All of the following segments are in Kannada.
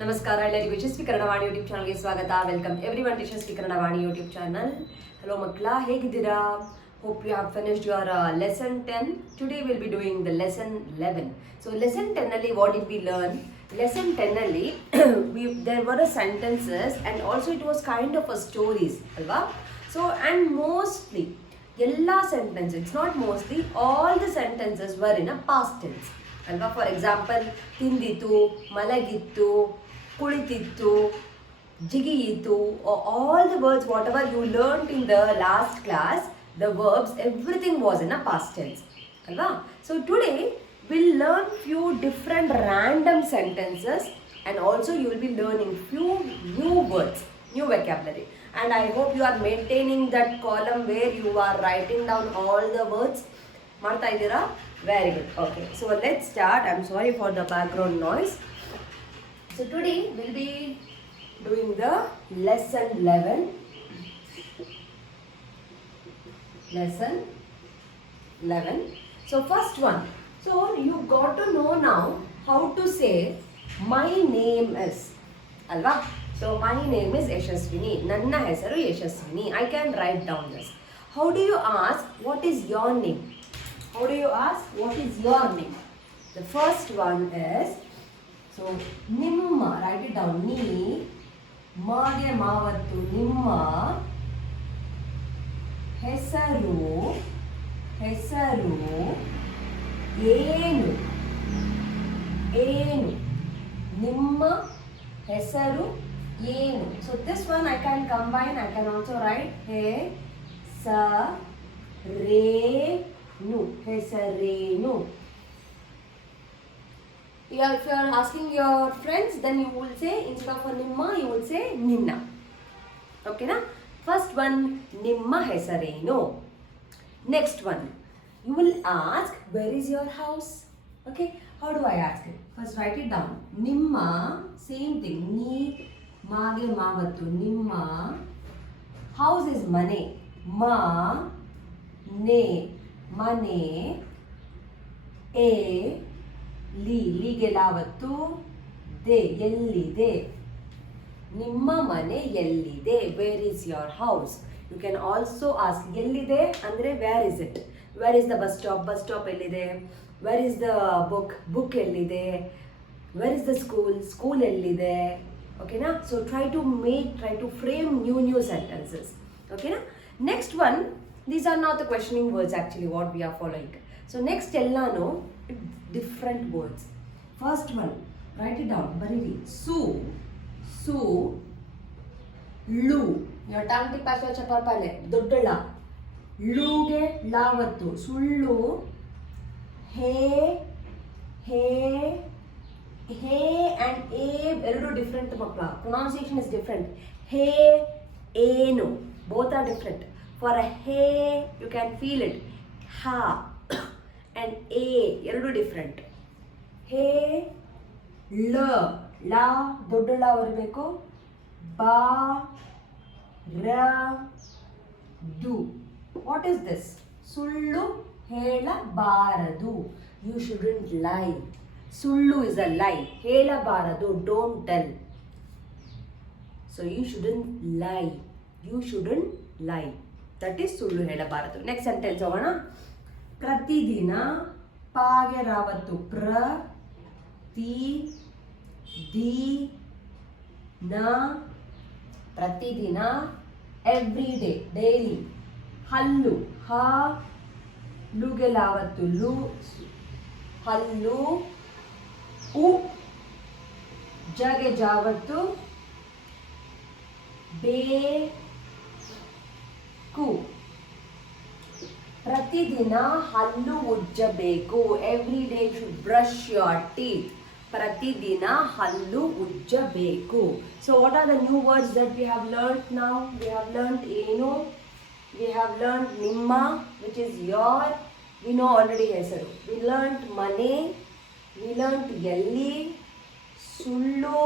ನಮಸ್ಕಾರ ಎಲ್ಲರಿಗೂ ಯಶಸ್ವಿ ಕನ್ನಡ ವಾಣಿ ಯೂಟ್ಯೂಬ್ ಚಾನಲ್ಗೆ ಸ್ವಾಗತ. Welcome everyone to Yashasvi Kannada Vani YouTube channel. Hello ಮಕ್ಕಳ, ಹೇಗಿದ್ದೀರಾ? Hope you have finished your lesson 10. Today will be doing the lesson 11. So lesson 10 ಅಲ್ಲಿ what did we learn? Lesson 10 ಅಲ್ಲಿ there were sentences and also it was kind of a stories ಅಲ್ವಾ? So and mostly ಎಲ್ಲ sentences, it's not mostly, all the sentences were in a past tense ಅಲ್ವಾ? ಫಾರ್ ಎಕ್ಸಾಂಪಲ್, ತಿಂದಿತ್ತು, ಮಲಗಿತ್ತು, ಕುಳಿತಿತ್ತು, ಜಿಗಿಯಿತು, all the words whatever you learned in the last class, the verbs, everything was in a past tense alva. So today we'll learn few different random sentences and also you will be learning few new words, new vocabulary, and I hope you are maintaining that column where you are writing down all the words. ಮಾಡ್ತಾ ಇದ್ದೀರಾ? Very good. Okay, so let's start. I'm sorry for the background noise. So today we'll be doing the lesson 11. Lesson 11. So first one. So you got to know now how to say my name is. Alva? So my name is Yashaswini. Nanna hesaru Yashaswini. I can write down this. How do you ask what is your name? How do you ask what is your name? The first one is, so nimma, write it down. Ni mage mavattu nimma hesaru ಏನು ನಿಮ್ಮ ಹೆಸರು ಏನು? So this one I can combine, I can also write ಹೆಸರೇನು, ಹೆಸರೇನು. If you are asking your friends, then you will say, instead of nimma you will say ninna. Okay na? First one, nimma ಹೆಸರೇನು. Next one, you will ask where is your house. Okay, how do I ask it? First write it down. Nimma, same thing, ni mage mavattu nimma. House is mane, ma ne ಮನೆ, ಎ ಲಿಗೆ ಲಾವತ್ತು, ದೆ ಎಲ್ಲಿದೆ, ನಿಮ್ಮ ಮನೆ ಎಲ್ಲಿದೆ, where is your house. You can also ask ಎಲ್ಲಿದೆ ಅಂದರೆ where is it, where is the bus stop, bus stop ಎಲ್ಲಿದೆ, ವೇರ್ ಇಸ್ ದ ಬುಕ್ ಎಲ್ಲಿದೆ, ವೇರ್ ಇಸ್ ದ ಸ್ಕೂಲ್ ಎಲ್ಲಿದೆ. ಓಕೆನಾ? So try to frame new sentences. ಓಕೆನಾ? Next one, these are not the questioning words actually what we are following. So next ellano different words. First one, write it down, bariri. Su lu, your tongue tip as chapapale doddala, lu ge lavattu, sullu, he and a eradu different makla, pronunciation is different. He, enu, both are different. For a he, you can feel it. Ha and a, eradu different. He, la dodda la barabeku. Ba, ra, du. What is this? Sullu hela baradu. You shouldn't lie. Sullu is a lie. Hela baradu, don't tell. So you shouldn't lie. You shouldn't lie. That is ಸುಳ್ಳು ಹೇಳಬಾರದು. ನೆಕ್ಸ್ಟ್ ಸೆಂಟೆನ್ಸ್ ಹೋಗೋಣ. ಪ್ರತಿದಿನ ಪಾಗೆ ರಾವತ್ತು, ಪ್ರತಿದಿನ, ಎವ್ರಿ ಡೇ, ಡೈಲಿ. ಹಲ್ಲು, ಲುಗೆ ಲಾವತ್ತು, ಹಲ್ಲು. ಜಗೆ ಜಾವತ್ತು, ಪ್ರತಿದಿನ ಹಲ್ಲು ಉಜ್ಜಬೇಕು. Every day you should brush your teeth. ಪ್ರತಿದಿನ ಹಲ್ಲು ಉಜ್ಜಬೇಕು. So what are the new words that we have learned now? We have learned ಏನು, ವಿ ಹ್ಯಾವ್ ಲರ್ನ್ಡ್ ನಿಮ್ಮ which is your, we know already ಹೆಸರು. ವಿ ಲರ್ನ್ಡ್ ಮನೆ, ವಿ ಲರ್ನ್ಡ್ ಎಲ್ಲಿ, ಸುಳ್ಳು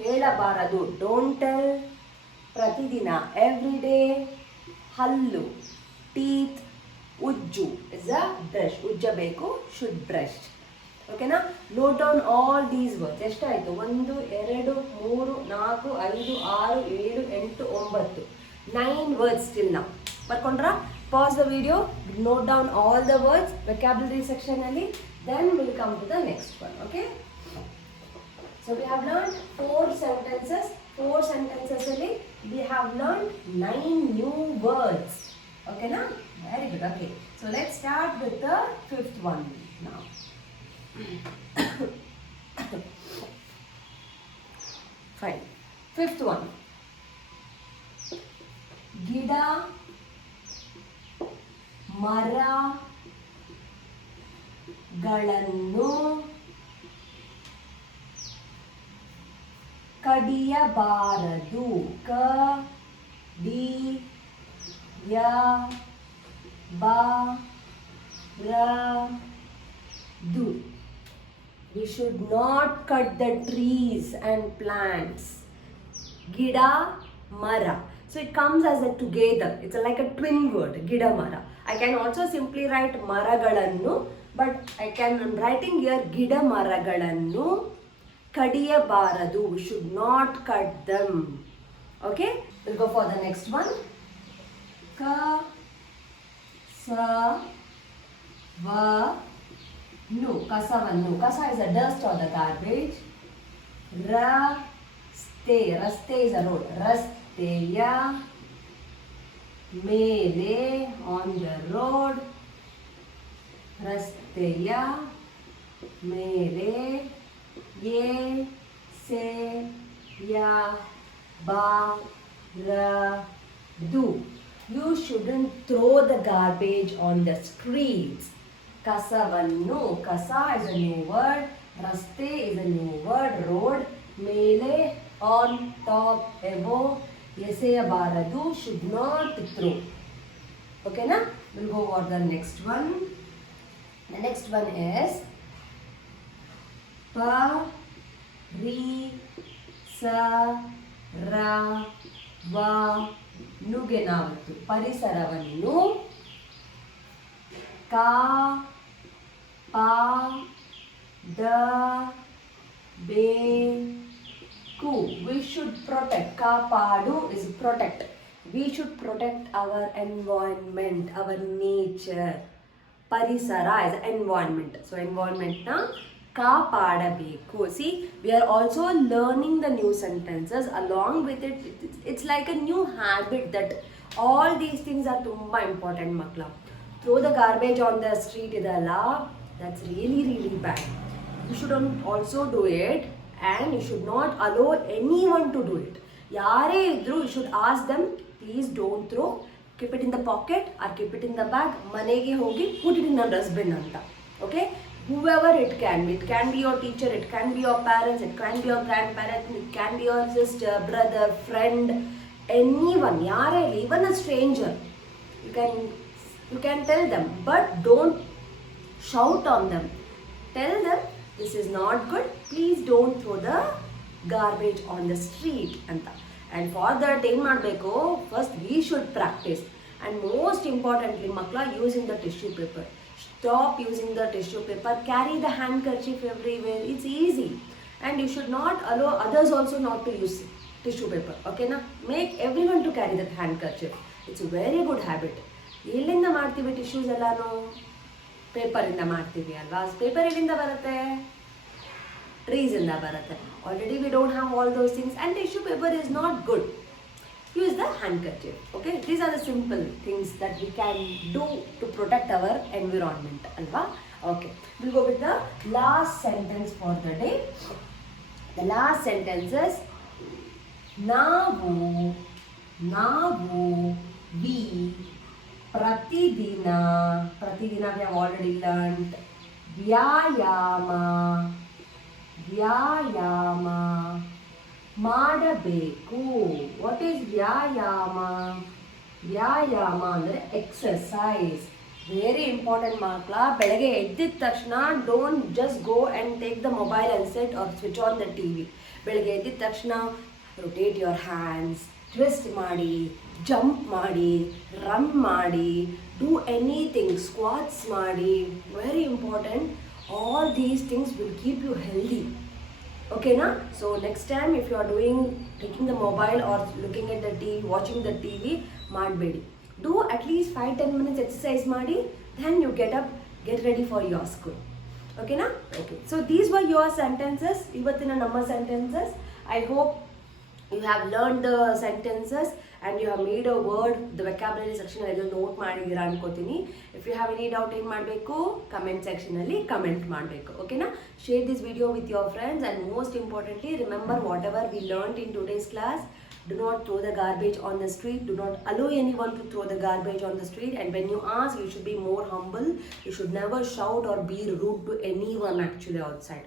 ಹೇಳಬಾರದು, ಡೋಂಟ್ ಟೆಲ್, ಪ್ರತಿದಿನ ಎವ್ರಿ ಡೇ, ಹಲ್ಲು, ಟೀತ್, ಉಜ್ಜು ಇಸ್ ಅ ಬ್ರಷ್, ಉಜ್ಜಬೇಕು, ಶುಡ್ ಬ್ರಷ್. ಓಕೆನಾ? Note down all these words. ಎಷ್ಟಾಯಿತು? 1 2 3 4 5 6 7 8 9 9 words till now. ಬರ್ಕೊಂಡ್ರಾ? Pause the video, note down all the words, vocabulary section alli, then we'll come to the next one. Okay? So we have learned 4 sentences. 4 sentences alli we have learned 9 new words. Okay na? Very good. Okay. So let's start with the 5th one now. Fine. 5th one. Gida, ಮರಗಳನ್ನು ಕಡಿಯಬಾರದು. ಕಡಿಯಬಾರದು. We should not cut the trees and plants. Gida, mara. So it comes as a together. It's like a twin word, gida mara. I can also simply write maragalannu, but I'm writing here gida maragalannu kadiyabaradu. We should not cut them. Okay? We'll go for the next one. Kasavannu. Kasavannu. Kasa is a dust or the garbage. Raste. Raste is a road. Rasteya ಮೇಲೆ on the road. ರಸ್ತೆಯ ಮೇಲೆ ಎಸೆಯಬಾರದು. You shouldn't throw the garbage on the streets. ಕಸವನ್ನು, kasa is a new word, raste is a new word, road, ಮೇಲೆ, on, top, above, ಎಸೆಯಬಾರದು, should not throw. Okay na? We'll go over the next one. The next one is ಪರಿಸರವನ್ನು ಗೆನಾವತ್ತು. ಪರಿಸರವನ್ನು ಕಾಪಾಡಬೇಕು. We should protect. ಕಾಪಾಡು is protect. We should protect our environment, our nature. Parisara is environment. So environment na ಕಾಪಾಡಬೇಕು. See, we are also learning the new sentences. Along with it, it's like a new habit that all these things are tumba important makla. Throw the garbage on the street idalla, that's really really bad. You shouldn't also do it, and you should not allow anyone to do it. Yare idru, you should ask them, please don't throw, keep it in the pocket or keep it in the bag, manege hogi put it in a dustbin anta. Okay? Whoever it can be your teacher, it can be your parents, it can be your grandparents, it can be your sister, brother, friend, anyone, yare, even a stranger. You can tell them, but don't shout on them. Tell them, this is not good, please don't throw the garbage on the street anta. And for that ಏನು ಮಾಡಬೇಕು, first we should practice, and most importantly makla, using the tissue paper. Stop using the tissue paper, carry the handkerchief everywhere, it's easy. And you should not allow others also not to use tissue paper. Okay na? Make everyone to carry that handkerchief. It's a very good habit. ಎಲ್ಲಿಂದ ಮಾಡ್ತೀವಿ ಟಿಶ್ಯೂಸ್ ಎಲ್ಲಾನು? ಪೇಪರಿಂದ ಮಾಡ್ತೀವಿ ಅಲ್ವಾ? ಪೇಪರ್ ಎಲ್ಲಿಂದ ಬರುತ್ತೆ? ಟ್ರೀಸ್ ಇಂದ ಬರುತ್ತೆ. Already we don't have all those things, and tissue paper is not good. Use the handkerchief. Okay, these are the simple things that we can do to protect our environment alva. Okay, we'll go with the last sentence for the day. The last sentence is ನಾವು we pratidina we have already learned. ವ್ಯಾಯಾಮ ಮಾಡಬೇಕು. ವಾಟ್ ಈಸ್ ವ್ಯಾಯಾಮ? ವ್ಯಾಯಾಮ ಅಂದರೆ ಎಕ್ಸರ್ಸೈಸ್. ವೆರಿ ಇಂಪಾರ್ಟೆಂಟ್ ಮಕ್ಕಳ. ಬೆಳಗ್ಗೆ ಎದ್ದಿದ ತಕ್ಷಣ don't just go and take the mobile and set or switch on the T V. ಬೆಳಗ್ಗೆ ಎದ್ದಿದ ತಕ್ಷಣ ರೊಟೇಟ್ ಯುವರ್ ಹ್ಯಾಂಡ್ಸ್, ಟ್ವಿಸ್ಟ್ ಮಾಡಿ, ಜಂಪ್ ಮಾಡಿ, ರನ್ ಮಾಡಿ, ಡೂ ಎನಿಥಿಂಗ್, ಸ್ಕ್ವಾಟ್ಸ್ ಮಾಡಿ. Very important. All these things will keep you healthy. Okay, na? So next time if you are taking the mobile or looking at the TV, watching the TV, ಮಾಡಬೇಡಿ. Do at least 5-10 minutes exercise ಮಾಡಿ, then you get up, get ready for your school. Okay, na? Okay. So these were your sentences. ಇವತ್ತಿನ ನಮ್ಮ sentences. I hope you have learned the sentences and you have made a word, the vocabulary section ಎಲ್ಲ ನೋಟ್ ಮಾಡಿದ್ದೀರಾ ಅನ್ಕೋತೀನಿ. If you have any doubt ಏನು ಮಾಡಬೇಕು, ಕಮೆಂಟ್ ಸೆಕ್ಷನಲ್ಲಿ ಕಮೆಂಟ್ ಮಾಡಬೇಕು. ಓಕೆನಾ? Share this video with your friends and most importantly remember whatever we learned in today's class. Do not throw the garbage on the street. Do not allow anyone to throw the garbage on the street. And when you ask, you should be more humble. You should never shout or be rude to anyone actually outside.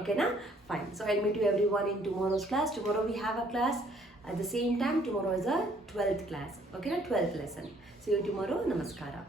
Okay, na? Fine. So I'll meet you everyone in tomorrow's class. Tomorrow we have a class. At the same time, tomorrow is a 12th class. Okay, na? 12th lesson. See you tomorrow. Namaskara.